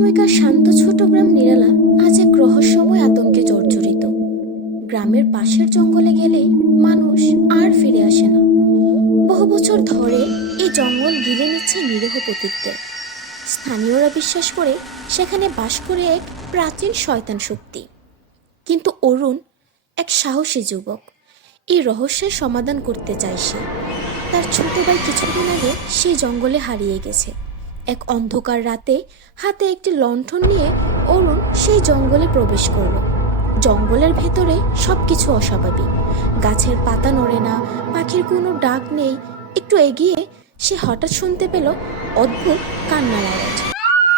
সময়কার শান্ত ছোট গ্রাম নিরালা আজ এক রহস্যময় আতঙ্কে জর্জরিত। গ্রামের পাশের জঙ্গলে গেলেই মানুষ আর ফিরে আসে না। বহু বছর ধরে এই জঙ্গল গিলে নিচ্ছে নিরীহ পথিকদের। স্থানীয়রা বিশ্বাস করে সেখানে বাস করে এক প্রাচীন শয়তান শক্তি। কিন্তু অরুণ এক সাহসী যুবক, এই রহস্যের সমাধান করতে চায় সে। তার ছোট ভাই কিছুদিন আগে সেই জঙ্গলে হারিয়ে গেছে। এক অন্ধকার রাতে হাতে একটি লণ্ঠন নিয়ে অরুণ সেই জঙ্গলে প্রবেশ করল। জঙ্গলের ভেতরে সবকিছু অস্বাভাবিক। গাছের পাতা নড়ে না, পাখির কোনো ডাক নেই। একটু এগিয়ে সে হঠাৎ শুনতে পেল অদ্ভুত কান্নার আওয়াজ।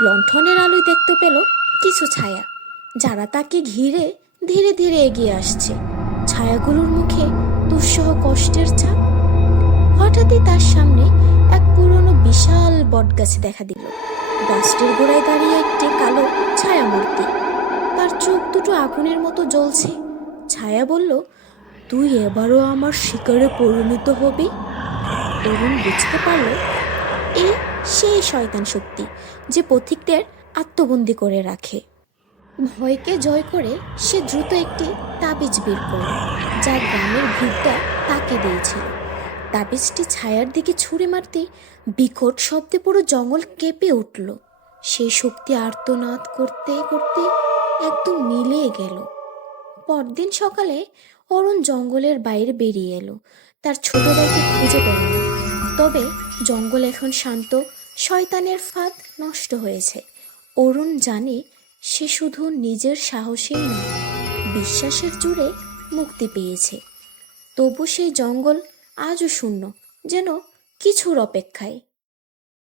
লণ্ঠনের আলোয় দেখতে পেল কিছু ছায়া, যারা তাকে ঘিরে ধীরে ধীরে এগিয়ে আসছে। ছায়াগুলোর মুখে দুঃসহ কষ্টের ছাপ। হঠাৎই তার সামনে এক পুরনো বিশাল বটগাছ দেখা দিল। গাছটির গোড়ায় দাঁড়িয়ে একটি কালো ছায়ামূর্তি। তার চোখ দুটো আগুনের মতো জ্বলছে। ছায়া বলল, তুই এবারও আমার শিকারে পরিণত হবি। অরুণ বুঝতে পারল এই সেই শয়তান শক্তি যে পথিকদের আত্মবন্দী করে রাখে। ভয়কে জয় করে সে দ্রুত একটি তাবিজ বের করল, যা গ্রামের বৃদ্ধা তাকে দিয়েছিল। তাবিজটি ছায়ার দিকে ছুঁড়ে মারতেই বিকট শব্দে পুরো জঙ্গল কেঁপে উঠল। সেই শক্তি আর্তনাদ করতে করতে একদম মিলিয়ে গেল। পরদিন সকালে অরুণ জঙ্গলের বাইরে বেরিয়ে এলো। তার ছোট ভাইকে খুঁজে পেল না। তবে জঙ্গল এখন শান্ত, শয়তানের ফাঁদ নষ্ট হয়েছে। অরুণ জানে সে শুধু নিজের সাহসেই নয়, বিশ্বাসের জোরে মুক্তি পেয়েছে। তবু সেই জঙ্গল আজও শূন্য, যেন কিছুর অপেক্ষায়।